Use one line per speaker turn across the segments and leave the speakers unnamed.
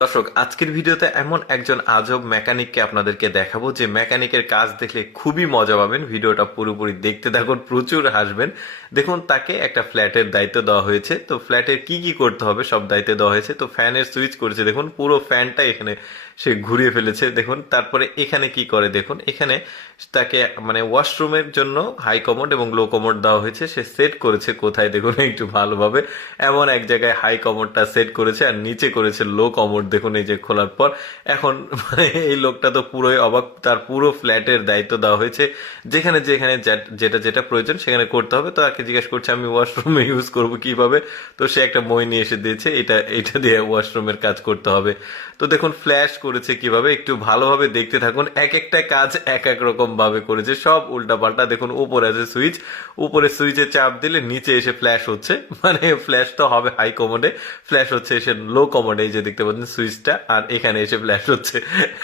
দর্শক, আজকের ভিডিওতে এমন একজন আজব মেকানিককে আপনাদেরকে দেখাবো যে মেকানিকের কাজ দেখলে খুবই মজা পাবেন। ভিডিওটা পুরোপুরি দেখতে থাকুন, প্রচুর হাসবেন। দেখুন, তাকে একটা ফ্ল্যাটের দায়িত্ব দেওয়া হয়েছে। তো ফ্ল্যাটের কি কি করতে হবে সব দায়িত্ব দেওয়া হয়েছে। তো ফ্যানের সুইচ করেছে। দেখুন, পুরো ফ্যানটা এখানে সে ঘুরিয়ে ফেলেছে। দেখুন, তারপরে এখানে কি করে? দেখুন, এখানে তাকে মানে ওয়াশরুমের জন্য হাই কমোড এবং লো কমোড দেওয়া হয়েছে। সে সেট করেছে কোথায়? দেখুন, একটু ভালোভাবে। এমন এক জায়গায় হাই কমোডটা সেট করেছে আর নিচে করেছে লো কমোড। দেখুন এই যে খোলার পর। এখন মানে এই লোকটা তো পুরোই অবাক, তার পুরো ফ্ল্যাটের দায়িত্ব দেওয়া হয়েছে। যেখানে যেখানে যেটা যেটা প্রয়োজন সেখানে করতে হবে। তো তাকে জিজ্ঞেস করছে, আমি ওয়াশরুমে ইউজ করব কীভাবে? তো সে একটা মই নিয়ে এসে দিয়েছে, এটা এটা দিয়ে ওয়াশরুমের কাজ করতে হবে। তো দেখুন ফ্ল্যাশ করেছে কীভাবে? একটু ভালোভাবে দেখতে থাকুন। এক একটা কাজ এক এক রকম ভাবে করেছে। সব উল্টা পাল্টা দেখুন, উপরে আছে সুইচ। উপরে সুইচে চাপ দিলে নিচে এসে ফ্ল্যাশ হচ্ছে। মানে ফ্ল্যাশ তো হবে হাই কমোডে ফ্ল্যাশ হচ্ছে এসে লো কমোডে এই যে দেখতে পাচ্ছেন সুইচটা, আর এখানে এসে ফ্ল্যাশ হচ্ছে।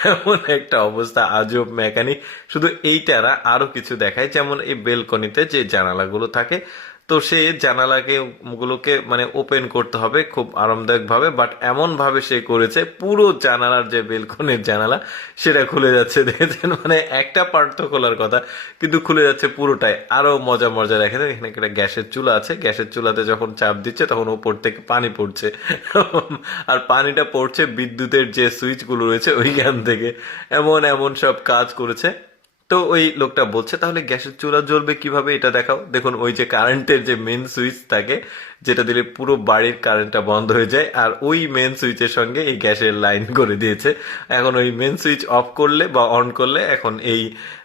এমন একটা অবস্থা, আজব মেকানিক। শুধু এইটারা আরও কিছু দেখায়। যেমন এই বেলকনিতে যে জানালাগুলো থাকে তো সে জানালাকে গুলোকে মানে ওপেন করতে হবে খুব আরামদায়ক ভাবে বাট এমন ভাবে সে করেছে, পুরো জানালার যে বেলকনির জানালা, সেটা খুলে যাচ্ছে। দেখেছেন? মানে একটা পার্ট তো খোলার কথা, কিন্তু খুলে যাচ্ছে পুরোটাই। আরও মজা মজা দেখেন, এখানে একটা গ্যাসের চুলা আছে। গ্যাসের চুলাতে যখন চাপ দিচ্ছে, তখন উপর থেকে পানি পড়ছে। আর পানিটা পড়ছে বিদ্যুতের যে সুইচগুলো রয়েছে, ওইখান থেকে। এমন এমন সব কাজ করেছে। তো ওই লোকটা বলছে, তাহলে গ্যাসের চুলা জ্বলবে কীভাবে? এটা দেখাও। দেখুন, ওই যে কারেন্টের যে মেন সুইচ থাকে, যেটা দিলে পুরো বাড়ির কারেন্টটা বন্ধ হয়ে যায়, আর ওই মেন সুইচের সঙ্গে এই গ্যাসের লাইন করে দিয়েছে। এখন ওই মেন সুইচ অফ করলে বা অন করলে এখন এই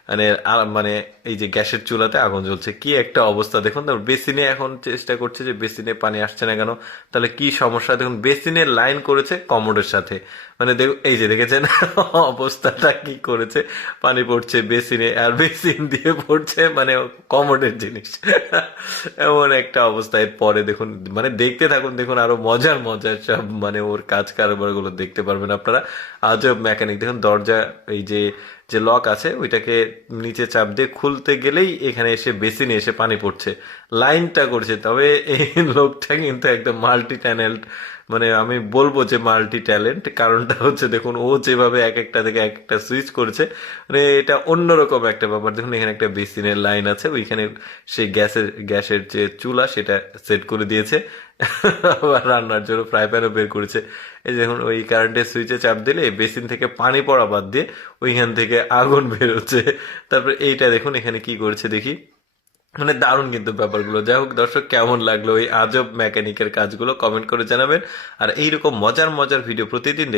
মানে মানে এই যে গ্যাসের চুলাতে আগুন জ্বলছে, কি একটা অবস্থা? দেখুন, তারপর বেসিনে এখন চেষ্টা করছে যে বেসিনে পানি আসছে না কেন? তাহলে কি সমস্যা? দেখুন বেসিনের লাইন করেছে কমোডের সাথে। মানে দেখুন, এই যে দেখেছেন অবস্থাটা কি করেছে? পানি পড়ছে বেসিনে আর বেসিন দিয়ে পড়ছে মানে কমোডের জিনিস। এমন একটা অবস্থায় পরে দেখুন মানে দেখতে থাকুন, দেখুন আরও মজার মজার সব মানে ওর কাজ কারবারগুলো দেখতে পারবেন আপনারা। আজব মেকানিক দেখুন, দরজা, এই যে যে লক আছে, ওইটাকে নিচে চাপ দিয়ে খুলতে গেলেই এখানে এসে বেসিনে এসে পানি পড়ছে। লাইনটা করছে, তবে এই লোকটা কিন্তু একদম মাল্টি ট্যালেন্ট মানে আমি বলব যে মাল্টি ট্যালেন্ট কারণটা হচ্ছে দেখুন, ও যেভাবে এক একটা থেকে এক একটা সুইচ করছে মানে এটা অন্যরকম একটা ব্যাপার। দেখুন, এখানে একটা বেসিনের লাইন আছে, ওইখানে সেই গ্যাসের গ্যাসের যে চুলা, সেটা সেট করে দিয়েছে। আবার রান্নার জন্য ফ্রাই প্যানও বের করেছে। এই যে দেখুন ওই কারেন্টের সুইচে চাপ দিলে বেসিন থেকে পানি পড়া বাদ দিয়ে ওইখান থেকে আগুন বেরোচ্ছে। তারপর এইটা দেখুন, এখানে কি করছে দেখি। মানে দারুণ কিন্তু ব্যাপারগুলো। যাই হোক দর্শক, কেমন লাগল ওই আজব মেকানিকের কাজগুলো? কমেন্ট করে জানাবেন। আর এইরকম মজার মজার ভিডিও প্রতিদিন